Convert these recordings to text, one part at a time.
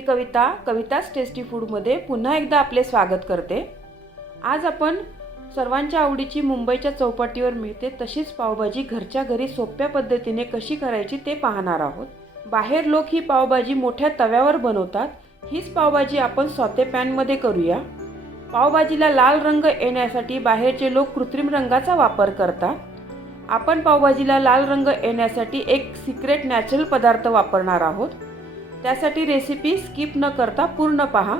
मी कविता कविताच tasty फूडमध्ये पुन्हा एकदा आपले स्वागत करते. आज आपण सर्वांच्या आवडीची मुंबईच्या चौपाटीवर मिळते तशीच पावभाजी घरच्या घरी सोप्या पद्धतीने कशी करायची ते पाहणार आहोत. बाहेर लोक ही पावभाजी मोठ्या तव्यावर बनवतात. हीच पावभाजी आपण स्वते पॅनमध्ये करूया. पावभाजीला लाल रंग येण्यासाठी बाहेरचे लोक कृत्रिम रंगाचा वापर करतात. आपण पावभाजीला लाल रंग येण्यासाठी एक सिक्रेट नॅचरल पदार्थ वापरणार आहोत. त्यासाठी रेसिपी स्किप न करता पूर्ण पहा.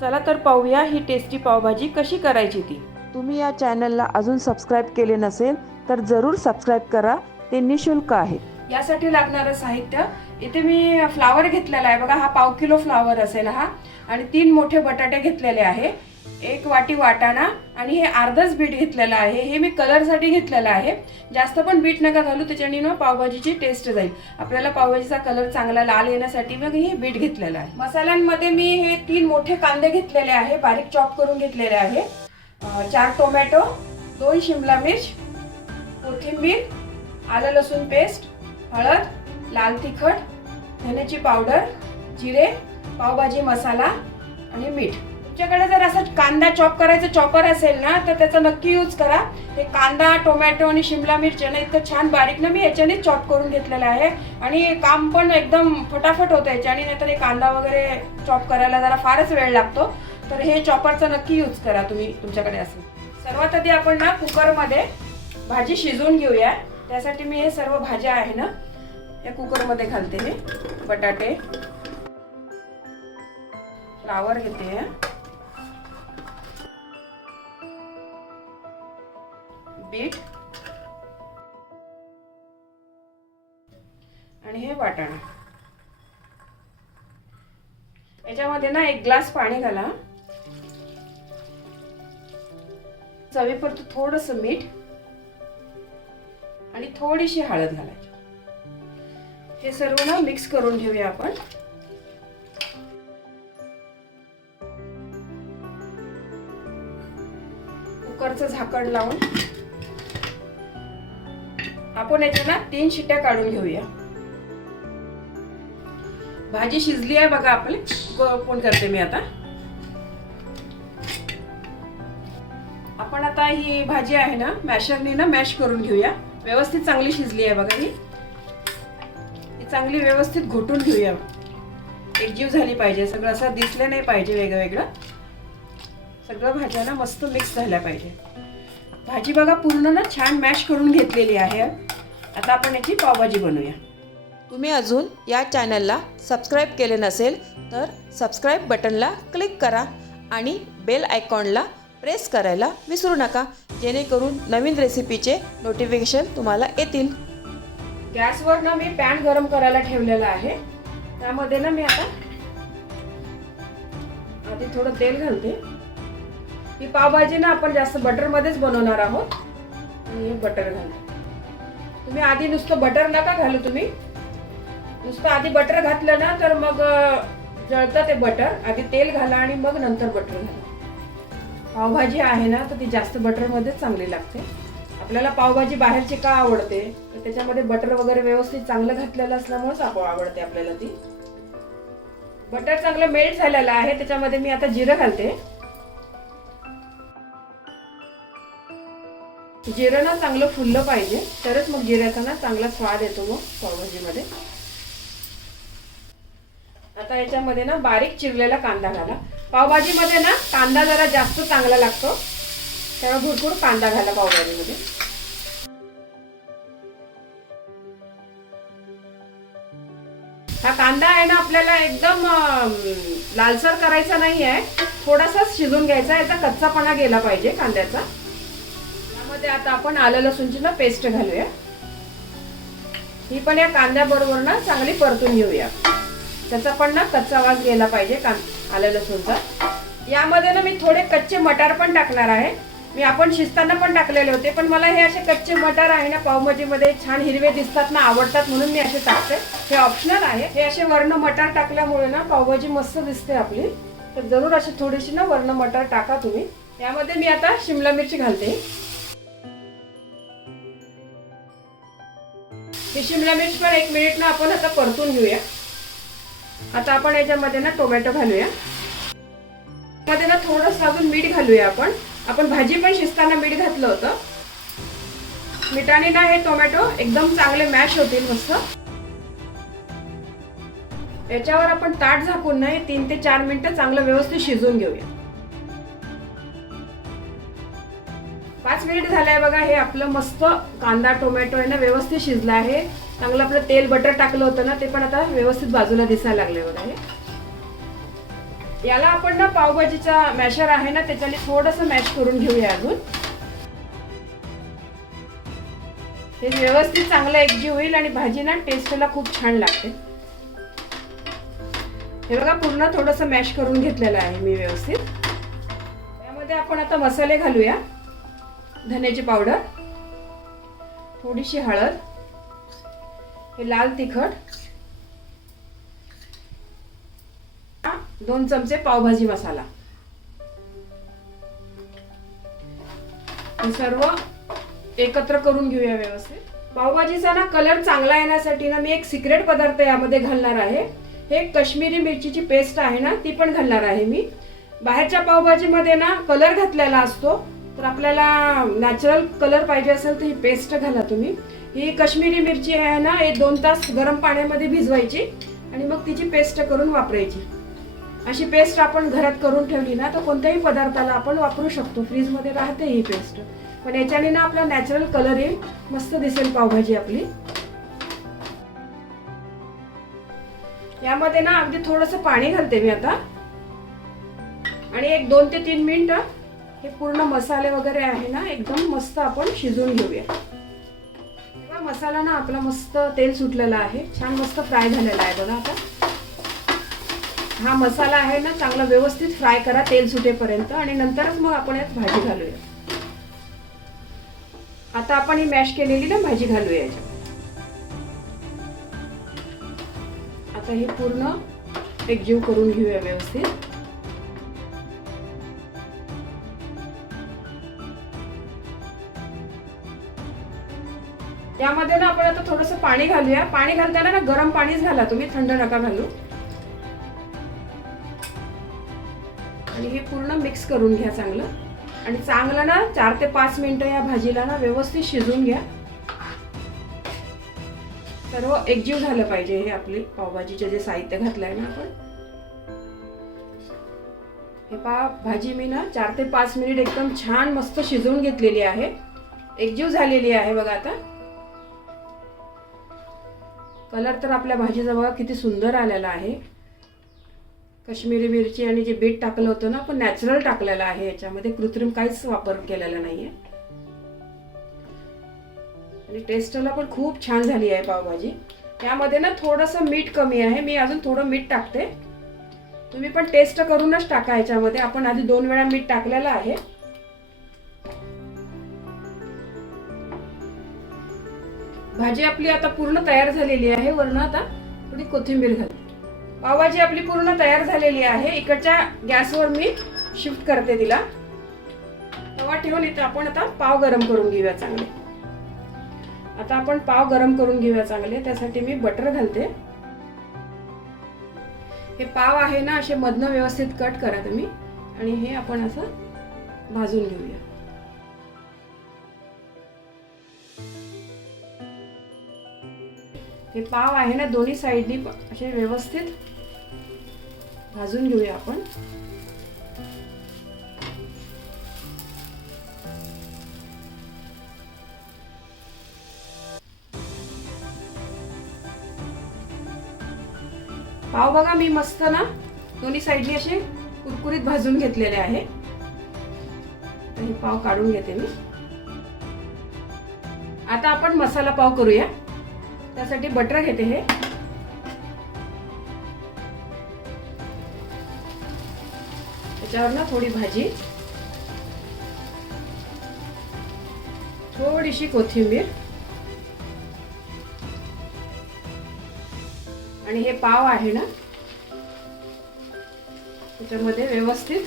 चला तर पाहूया ही टेस्टी पावभाजी कशी करायची ती. तुम्ही या चॅनलला अजून सबस्क्राईब केले नसेल तर जरूर सबस्क्राईब करा. ते निशुल्क आहे. यासाठी लागणारं साहित्य इथे मी फ्लावर घेतलेला आहे. बघा हा पाव किलो फ्लावर असेल हा. आणि तीन मोठे बटाटे घेतलेले आहे. एक वाटी वाटाणा आणि हे अर्धच बीट घेतलेलं आहे. हे मी कलरसाठी घेतलेलं आहे. जास्त पण बीट नका घालू त्याच्याने ना पावभाजीची टेस्ट जाईल. आपल्याला पावभाजीचा कलर चांगला लाल येण्यासाठी मग हे बीट घेतलेलं आहे. मसाल्यांमध्ये मी हे तीन मोठे कांदे घेतलेले आहे बारीक चॉप करून घेतलेले आहे. चार टोमॅटो दोन शिमला मिर्च कोथिंबीर आलं लसूण पेस्ट हळद लाल तिखट धण्याची पावडर जिरे पावभाजी मसाला आणि मीठ. तुमच्याकडे जर असं कांदा चॉप करायचं चॉपर असेल ना तर त्याचा नक्की यूज करा. हे कांदा टोमॅटो आणि शिमला मिरची ना इतकं छान बारीक ना मी याच्याने चॉप करून घेतलेलं आहे. आणि काम पण एकदम फटाफट होतं याच्याने नाहीतर हे कांदा वगैरे चॉप करायला जरा फारच वेळ लागतो. तर हे चॉपरचा नक्की यूज करा तुम्ही तुमच्याकडे असेल सर्वात आधी आपण ना कुकरमध्ये भाजी शिजवून घेऊया. त्यासाठी मी हे सर्व भाज्या आहे ना या कुकरमध्ये घालते हे. बटाटे. फ्लावर घेते. बीट. आणि हे वाटाणा. याच्यामध्ये ना एक ग्लास पाणी घाला. चवीपुरतं थोडस मीठ. आणि थोडीशी हळद घालायची. हे सर्व ना मिक्स करून घेऊया आपण. कुकरचं झाकण लावून. आपण याच्या ना तीन शिट्ट्या काढून घेऊया. भाजी शिजली आहे बघा आपली. कोण करते मी आता? आपण आता ही भाजी आहे ना मॅशरने ना मॅश करून घेऊया. व्यवस्थित चांगली शिजली आहे बघा ही. ही चांगली व्यवस्थित घोटून घेऊया. एकजीव झाली पाहिजे. सगळं असं दिसलं नाही पाहिजे वेगळं वेगळं सगळं भाज्या ना मस्त मिक्स झाल्या पाहिजे. भाजी बघा पूर्ण ना छान मॅश करून घेतलेली आहे. आता आपण याची पावभाजी बनवूया. तुम्ही अजून या चॅनलला सबस्क्राईब केले नसेल तर सबस्क्राईब बटनला क्लिक करा आणि बेल आयकॉनला प्रेस करायला विसरू नका जेणेकरून नवीन रेसिपीचे नोटिफिकेशन तुम्हाला येतील. गॅसवर ना मी पॅन गरम करायला ठेवलेला आहे. त्यामध्ये ना मी आता आधी थोडं तेल घालते. ही पावभाजी ना आपण जास्त बटरमध्येच बनवणार आहोत. आणि हे बटर घालते. तुम्ही आधी नुसतं बटर नका घालू तुम्ही. नुसतं आधी बटर घातलं ना तर मग जळतं ते बटर आधी तेल घाला आणि मग नंतर बटर घाला. पावभाजी आहे ना तर ती जास्त बटरमध्येच चांगली लागते. आपल्याला पावभाजी बाहेरची का आवडते? तर त्याच्यामध्ये बटर वगैरे व्यवस्थित चांगलं घातलेलं असल्यामुळेच आपण आवडते आपल्याला ती. बटर चांगलं मेल्ट झालेलं आहे त्याच्यामध्ये मी आता जिरं घालते. जिरं ना चांगलं फुललं पाहिजे तरच मग जिऱ्याचा ना चांगला स्वाद येतो मग पावभाजीमध्ये. आता याच्यामध्ये ना बारीक चिरलेला कांदा घाला. पावभाजीमध्ये ना कांदा जरा जास्त चांगला लागतो. त्यामुळे भरपूर कांदा घाला पावभाजीमध्ये. हा कांदा आहे ना आपल्याला एकदम लालसर करायचा नाही आहे थोडासा शिजून घ्यायचा याचा कच्चापणा गेला पाहिजे कांद्याचा. त्यामध्ये आता आपण आलं लसूणची ना पेस्ट घालूया. ही पण या कांद्याबरोबर ना चांगली परतून घेऊया. त्याचा पण ना कच्चा वास गेला पाहिजे कां आलं लसूणचा. यामध्ये ना मी थोडे कच्चे मटार पण टाकणार आहे. मी आपण शिजताना पण टाकलेले होते पण मला हे असे कच्चे मटार आहे ना पावभाजीमध्ये छान हिरवे दिसतात ना आवडतात म्हणून मी असे टाकते. हे ऑप्शनल आहे. हे असे वर्ण मटार टाकल्यामुळे ना पावभाजी मस्त दिसते आपली. तर जरूर अशी थोडीशी ना वर्ण मटार टाका तुम्ही. यामध्ये मी आता शिमला मिरची घालते. ही शिमला मिर्च पण एक मिनिट ना आपण आता परतून घेऊया. आता आपण याच्यामध्ये ना टोमॅटो घालूया. मध्ये ना थोडंसं अजून मीठ घालूया आपण. आपण भाजी पण शिजताना मीठ घातलं होतं. मिठाने ना हे टोमॅटो एकदम चांगले मॅश होतील मस्त. याच्यावर आपण ताट झाकून नाही तीन ते चार मिनिटं चांगलं व्यवस्थित शिजवून घेऊया. पाच मिनिट झालंय बघा हे आपलं मस्त कांदा टोमॅटो आहे ना व्यवस्थित शिजलं आहे. चांगलं आपलं तेल बटर टाकलं होतं ना ते पण आता व्यवस्थित बाजूला दिसायला लागले बघा हे. याला आपण ना पावभाजीचा मॅशर आहे ना त्याच्याने थोडस मॅश करून घेऊया अजून. हे व्यवस्थित चांगलं एकजीव होईल आणि भाजी ना टेस्टला खूप छान लागते. हे बघा पूर्ण थोडस मॅश करून घेतलेलं आहे मी व्यवस्थित. त्यामध्ये आपण आता मसाले घालूया. धन्याची पावडर थोडीशी हळद हे लाल तिखट दोन चमचे पावभाजी मसाला. हे सर्व एकत्र करून घेऊया व्यवस्थित. पावभाजीचा ना कलर चांगला येण्यासाठी ना मी एक सिक्रेट पदार्थ यामध्ये घालणार आहे. हे कश्मीरी मिरचीची पेस्ट आहे ना ती पण घालणार आहे मी. बाहेरच्या पावभाजीमध्ये ना कलर घातलेला असतो. तर आपल्याला नॅचरल कलर पाहिजे असेल तर ही पेस्ट घाला तुम्ही. ही कश्मीरी मिरची आहे ना एक दोन तास गरम पाण्यामध्ये भिजवायची आणि मग तिची पेस्ट करून वापरायची. अशी पेस्ट आपण घरात करून ठेवली ना तर कोणत्याही पदार्थाला आपण वापरू शकतो. फ्रीजमध्ये राहते ही पेस्ट पण याच्याने ना आपला नॅचरल कलर येईल. मस्त दिसेल पावभाजी आपली. यामध्ये ना अगदी थोडंसं पाणी घालते मी आता. आणि एक दोन ते तीन मिनिट हे पूर्ण मसाले वगैरे आहे ना एकदम मस्त आपण शिजवून घेऊया. तेव्हा मसाला ना आपला मस्त तेल सुटलेला आहे. छान मस्त फ्राय झालेला आहे बघा आता. हा मसाला आहे ना चांगला व्यवस्थित फ्राय करा तेल सुटेपर्यंत. आणि नंतरच मग आपण यात भाजी घालूया. आता आपण ही मॅश केलेली ना भाजी घालूया याच्यात. आता हे पूर्ण एकजीव करून घेऊया व्यवस्थित. यामध्ये ना आपण आता थोडस पाणी घालूया. पाणी घालताना ना गरम पाणीच घाला तुम्ही थंड नका घालू. आणि हे पूर्ण मिक्स करून घ्या चांगलं. आणि चांगलं ना चार ते पाच मिनिटं या भाजीला ना व्यवस्थित शिजवून घ्या. सर्व एकजीव झालं पाहिजे हे आपली पावभाजीचे जे साहित्य घातलंय ना आपण. हे पा भाजी मी ना चार ते पाच मिनिट एकदम छान मस्त शिजवून घेतलेली आहे. एकजीव झालेली आहे बघा आता. कलर तर आपल्या भाजीचा बघा किती सुंदर आलेला आहे. कश्मीरी मिरची आणि जे बीट टाकलं होतं ना पण नॅचरल टाकलेलं आहे याच्यामध्ये. कृत्रिम काहीच वापर केलेला नाहीये. आणि टेस्टला पण खूप छान झाली आहे पावभाजी. त्यामध्ये ना थोडंसं मीठ कमी आहे. मी अजून थोडं मीठ टाकते. तुम्ही पण टेस्ट करूनच टाका याच्यामध्ये. आपण आधी दोन वेळा मीठ टाकलेलं आहे. भाजी आपली आता पूर्ण तयार झालेली आहे. वरण आता थोडी कोथिंबीर घाल. पावभाजी आपली पूर्ण तयार झालेली आहे. इकडच्या गॅसवर मी शिफ्ट करते तिला. तवा ठेवून इथं आपण आता पाव गरम करून घेऊया चांगले. आता आपण पाव गरम करून घेऊया चांगले. त्यासाठी मी बटर घालते. हे पाव आहे ना असे मधनं व्यवस्थित कट करा तुम्ही. आणि हे आपण असं भाजून घेऊया. हे पाव आहे ना दोन्ही साईडनी असे व्यवस्थित भाजून घेऊया आपण. पाव बघा मी मस्त ना दोन्ही साईडनी असे कुरकुरीत भाजून घेतलेले आहे. आता हे पाव काढून घेते मी. आता आपण मसाला पाव करूया. त्यासाठी बटर घेते हे. त्याच्यावर ना थोडी भाजी. थोडीशी कोथिंबीर. आणि हे पाव आहे ना त्याच्यामध्ये व्यवस्थित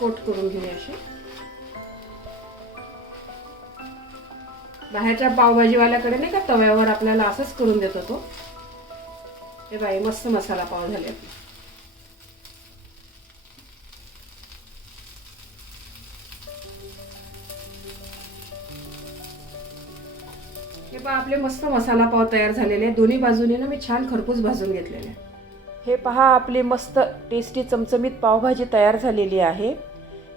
कोट करून घेऊया असे. बाहेरच्या पावभाजीवाल्याकडे नाही का तव्यावर आपल्याला असंच करून देतो तो हे बाई मस्त मसाला पाव झाले आपले. हे पहा आपले मस्त मसाला पाव तयार झालेले दोन्ही बाजूने ना मी छान खरपूस भाजून घेतलेले हे पहा आपली मस्त टेस्टी चमचमीत पावभाजी तयार झालेली आहे.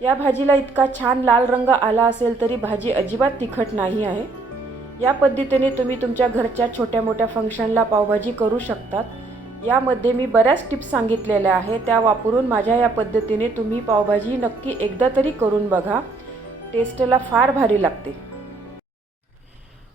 या भाजीला इतका छान लाल रंग आला असेल तरी भाजी अजिबात तिखट नाही आहे. या पद्धतीने तुम्ही तुमच्या घरच्या छोट्या मोठ्या फंक्शनला पावभाजी करू शकतात. यामध्ये मी बऱ्याच टिप्स सांगितलेल्या आहे त्या वापरून माझ्या या पद्धतीने तुम्ही पावभाजी नक्की एकदा तरी करून बघा. टेस्टला फार भारी लागते.